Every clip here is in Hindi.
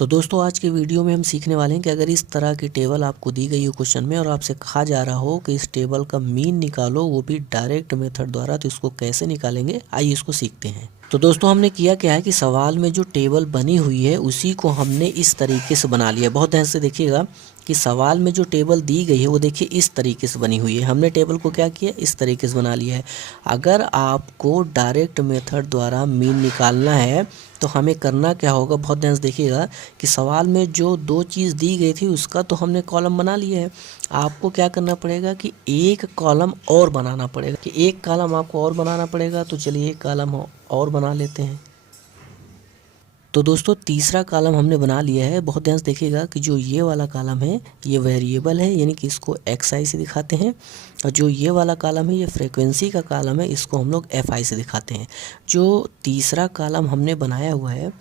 तो दोस्तों आज के वीडियो में हम सीखने वाले हैं कि अगर इस तरह की टेबल आपको दी गई हो क्वेश्चन में और आपसे कहा जा रहा हो कि इस टेबल का मीन निकालो, वो भी डायरेक्ट मेथड द्वारा, तो इसको कैसे निकालेंगे, आइए इसको सीखते हैं। तो दोस्तों हमने किया क्या है कि सवाल में जो टेबल बनी हुई है उसी को हमने इस तरीके से बना लिया। बहुत ध्यान से देखिएगा कि सवाल में जो टेबल दी गई है वो देखिए इस तरीके से बनी हुई है। हमने टेबल को क्या किया, इस तरीके से बना लिया है। अगर आपको डायरेक्ट मेथड द्वारा मीन निकालना है तो हमें करना क्या होगा, बहुत ध्यान से देखिएगा कि सवाल में जो दो चीज़ दी गई थी उसका तो हमने कॉलम बना लिया है। आपको क्या करना पड़ेगा कि एक कॉलम और बनाना पड़ेगा, कि एक कॉलम आपको और बनाना पड़ेगा। तो चलिए एक कॉलम और बना लेते हैं। तो दोस्तों तीसरा कॉलम हमने बना लिया है। बहुत ध्यान से देखिएगा कि जो ये वाला कॉलम है ये वेरिएबल है, यानी कि इसको xi से दिखाते हैं, और जो ये वाला कॉलम है ये फ्रीक्वेंसी का कॉलम है, इसको हम लोग fi से दिखाते हैं। जो तीसरा कॉलम हमने बनाया हुआ है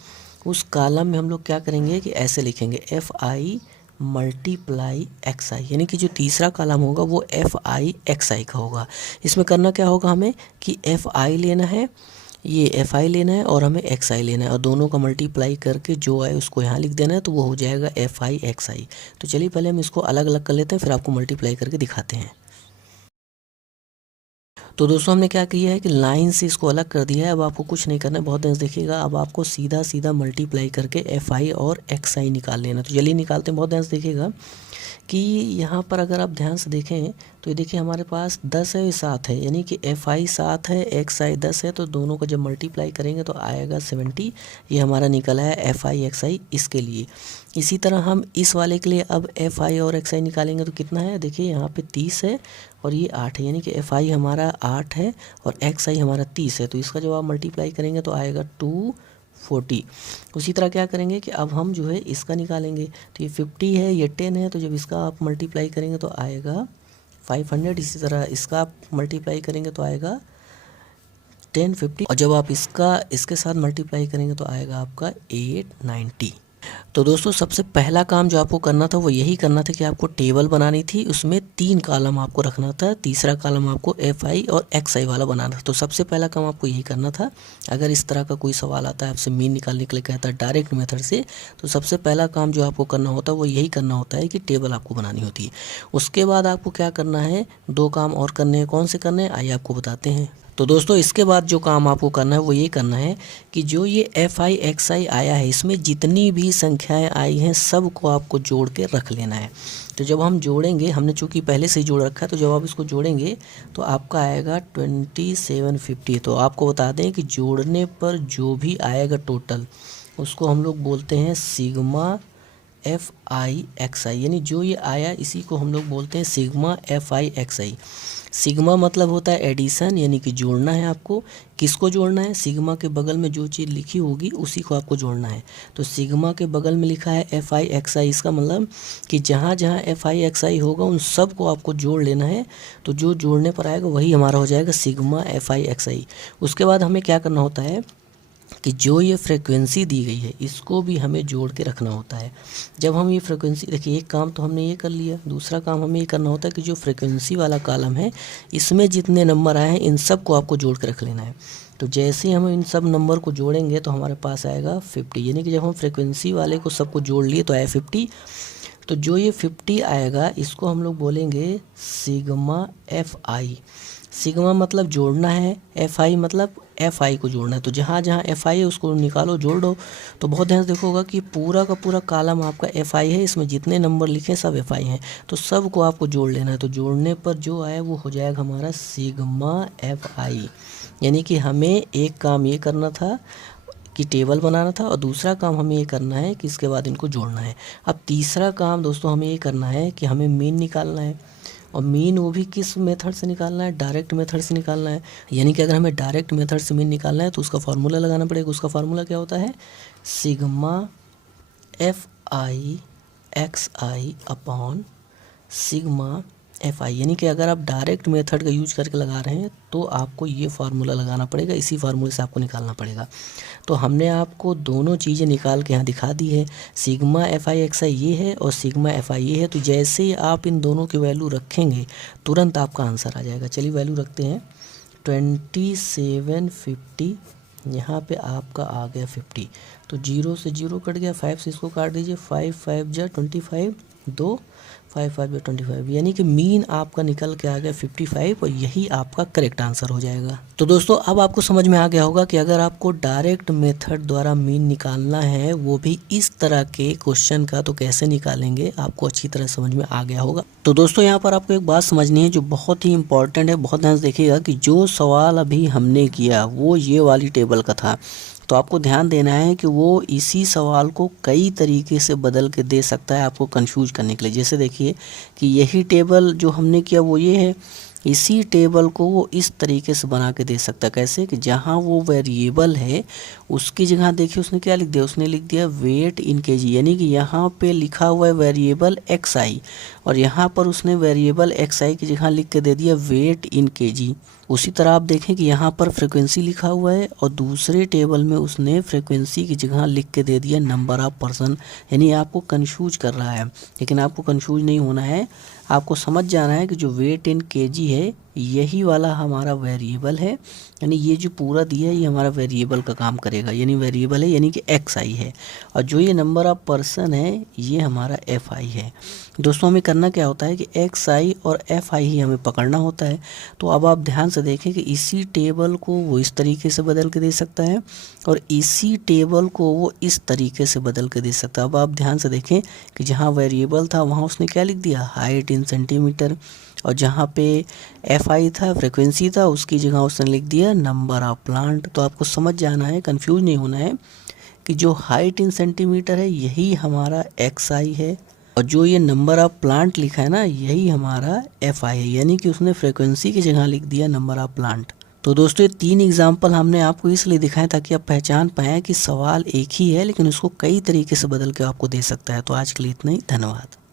उस कॉलम में हम लोग क्या करेंगे कि ऐसे लिखेंगे fi मल्टीप्लाई xi, यानी कि जो तीसरा कॉलम होगा वो fi xi का होगा। इसमें करना क्या होगा, हमें कि fi लेना है, ये fi लेना है और हमें xi लेना है, और दोनों का मल्टीप्लाई करके जो आए उसको यहाँ लिख देना है, तो वो हो जाएगा fi xi। तो चलिए पहले हम इसको अलग अलग कर लेते हैं, फिर आपको मल्टीप्लाई करके दिखाते हैं। तो दोस्तों हमने क्या किया है कि लाइन से इसको अलग कर दिया है। अब आपको कुछ नहीं करना है, बहुत ध्यान से देखिएगा। अब आपको सीधा सीधा मल्टीप्लाई करके fi और xi निकाल लेना। तो चलिए निकालते हैं। बहुत ध्यान से देखिएगा कि यहाँ पर अगर आप ध्यान से देखें तो ये देखिए हमारे पास 10 है, 7 है, यानी कि fi 7 है, xi 10 है, तो दोनों को जब मल्टीप्लाई करेंगे तो आएगा 70। ये हमारा निकला है fi xi इसके लिए। इसी तरह हम इस वाले के लिए अब fi और xi निकालेंगे तो कितना है, देखिए यहाँ पे 30 है और ये 8 है, यानी कि fi हमारा 8 है और xi हमारा 30 है। तो इसका जब आप मल्टीप्लाई करेंगे तो आएगा 240। उसी तरह क्या करेंगे कि अब हम जो है इसका निकालेंगे। तो ये 50 है, ये 10 है, तो जब इसका आप मल्टीप्लाई करेंगे तो आएगा 500। इसी तरह इसका आप मल्टीप्लाई करेंगे तो आएगा 1050, और जब आप इसका इसके साथ मल्टीप्लाई करेंगे तो आएगा आपका 890। तो दोस्तों सबसे पहला काम जो आपको करना था वो यही करना था कि आपको टेबल बनानी थी, उसमें 3 कॉलम आपको रखना था, तीसरा कॉलम आपको fi और xi वाला बनाना था। तो सबसे पहला काम आपको यही करना था। अगर इस तरह का कोई सवाल आता है, आपसे मीन निकालने के लिए कहता है डायरेक्ट मेथड से, तो सबसे पहला काम जो आपको करना होता है वो यही करना होता है कि टेबल आपको बनानी होती है। उसके बाद आपको क्या करना है, 2 काम और करने हैं। कौन से करने हैं आइए आपको बताते हैं। तो दोस्तों इसके बाद जो काम आपको करना है वो ये करना है कि जो ये fi xi आया है इसमें जितनी भी संख्याएं आई हैं सब को आपको जोड़ के रख लेना है। तो जब हम जोड़ेंगे, हमने चूँकि पहले से ही जोड़ रखा है, तो जब आप इसको जोड़ेंगे तो आपका आएगा 2750। तो आपको बता दें कि जोड़ने पर जो भी आएगा टोटल उसको हम लोग बोलते हैं सिग्मा fi xi, यानी जो ये आया इसी को हम लोग बोलते हैं सिग्मा fi xi। सिग्मा मतलब होता है एडिशन, यानी कि जोड़ना है आपको। किसको जोड़ना है, सिग्मा के बगल में जो चीज़ लिखी होगी उसी को आपको जोड़ना है। तो सिग्मा के बगल में लिखा है fi xi, इसका मतलब कि जहाँ जहाँ fi xi होगा उन सब को आपको जोड़ लेना है। तो जो जोड़ने पर आएगा वही हमारा हो जाएगा सिग्मा fi xi। उसके बाद हमें क्या करना होता है कि जो ये फ्रीक्वेंसी दी गई है इसको भी हमें जोड़ के रखना होता है। जब हम ये फ्रीक्वेंसी, देखिए एक काम तो हमने ये कर लिया, दूसरा काम हमें ये करना होता है कि जो फ्रीक्वेंसी वाला कॉलम है इसमें जितने नंबर आए हैं इन सब को आपको जोड़ के रख लेना है। तो जैसे ही हम इन सब नंबर को जोड़ेंगे तो हमारे पास आएगा 50, यानी कि जब हम फ्रीक्वेंसी वाले को सबको जोड़ लिए तो आया 50। तो जो ये 50 आएगा इसको हम लोग बोलेंगे सिग्मा fi। सिग्मा मतलब जोड़ना है, fi मतलब fi को जोड़ना है। तो जहाँ जहाँ fi है उसको निकालो, जोड़ दो। तो बहुत ध्यान से देखोगा कि पूरा का पूरा कॉलम आपका fi है, इसमें जितने नंबर लिखे सब fi हैं, तो सब को आपको जोड़ लेना है। तो जोड़ने पर जो आए वो हो जाएगा हमारा सिग्मा fi, यानी कि हमें एक काम ये करना था कि टेबल बनाना था, और दूसरा काम हमें ये करना है कि इसके बाद इनको जोड़ना है। अब तीसरा काम दोस्तों हमें ये करना है कि हमें मीन निकालना है, और मीन वो भी किस मेथड से निकालना है, डायरेक्ट मेथड से निकालना है। यानी कि अगर हमें डायरेक्ट मेथड से मीन निकालना है तो उसका फार्मूला लगाना पड़ेगा। उसका फार्मूला क्या होता है, sigma fi xi upon sigma fi, यानी कि अगर आप डायरेक्ट मेथड का यूज करके लगा रहे हैं तो आपको ये फार्मूला लगाना पड़ेगा, इसी फार्मूले से आपको निकालना पड़ेगा। तो हमने आपको दोनों चीज़ें निकाल के यहाँ दिखा दी है, सिग्मा fi xi ये है और सिग्मा fi ये है। तो जैसे ही आप इन दोनों की वैल्यू रखेंगे तुरंत आपका आंसर आ जाएगा। चलिए वैल्यू रखते हैं, 2750, यहाँ पे आपका आ गया 50। तो 0 से 0 कट गया, 5 से इसको काट दीजिए, 5 5 जा 25, 2 5 5 जा 25, यानी कि मीन आपका निकल के आ गया 55 और यही आपका करेक्ट आंसर हो जाएगा। तो दोस्तों अब आपको समझ में आ गया होगा कि अगर आपको डायरेक्ट मेथड द्वारा मीन निकालना है, वो भी इस तरह के क्वेश्चन का, तो कैसे निकालेंगे आपको अच्छी तरह समझ में आ गया होगा। तो दोस्तों यहाँ पर आपको एक बात समझनी है जो बहुत ही इंपॉर्टेंट है, बहुत ध्यान से देखिएगा कि जो सवाल अभी हमने किया वो ये वाली टेबल का था, तो आपको ध्यान देना है कि वो इसी सवाल को कई तरीके से बदल के दे सकता है आपको कंफ्यूज करने के लिए। जैसे देखिए कि यही टेबल जो हमने किया वो ये है, इसी टेबल को वो इस तरीके से बना के दे सकता है। कैसे कि जहाँ वो वेरिएबल है उसकी जगह देखिए उसने क्या लिख दिया, उसने लिख दिया वेट इन केजी, यानी कि यहाँ पे लिखा हुआ है वेरिएबल एक्स आई और यहाँ पर उसने वेरिएबल एक्स आई की जगह लिख के दे दिया वेट इन केजी। उसी तरह आप देखें कि यहाँ पर फ्रीक्वेंसी लिखा हुआ है और दूसरे टेबल में उसने फ्रीक्वेंसी की जगह लिख के दे दिया नंबर ऑफ पर्सन, यानी आपको कंफ्यूज कर रहा है। लेकिन आपको कंफ्यूज नहीं होना है, आपको समझ जाना है कि जो वेट इन केजी है यही वाला हमारा वेरिएबल है, यानी ये जो पूरा दिया है ये हमारा वेरिएबल का काम करेगा, यानी वेरिएबल है यानी कि एक्स आई है, और जो ये नंबर ऑफ पर्सन है ये हमारा एफ आई है। दोस्तों हमें करना क्या होता है कि एक्स आई और एफ आई ही हमें पकड़ना होता है। तो अब आप ध्यान से देखें कि इसी टेबल को वो इस तरीके से बदल के दे सकता है और इसी टेबल को वो इस तरीके से बदल के दे सकता है। अब आप ध्यान से देखें कि जहाँ वेरिएबल था वहाँ उसने क्या लिख दिया, हाइट इन सेंटीमीटर, और जहाँ पे एफ आई था फ्रीक्वेंसी था उसकी जगह उसने लिख दिया नंबर ऑफ प्लांट। तो आपको समझ जाना है, कंफ्यूज नहीं होना है कि जो हाइट इन सेंटीमीटर है यही हमारा एक्स आई है और जो ये नंबर ऑफ प्लांट लिखा है ना यही हमारा एफ आई है, यानी कि उसने फ्रीक्वेंसी की जगह लिख दिया नंबर ऑफ प्लांट। तो दोस्तों ये 3 एग्जाम्पल हमने आपको इसलिए दिखाए ताकि आप पहचान पाएँ कि सवाल एक ही है लेकिन उसको कई तरीके से बदल के आपको दे सकता है। तो आज के लिए इतना ही, धन्यवाद।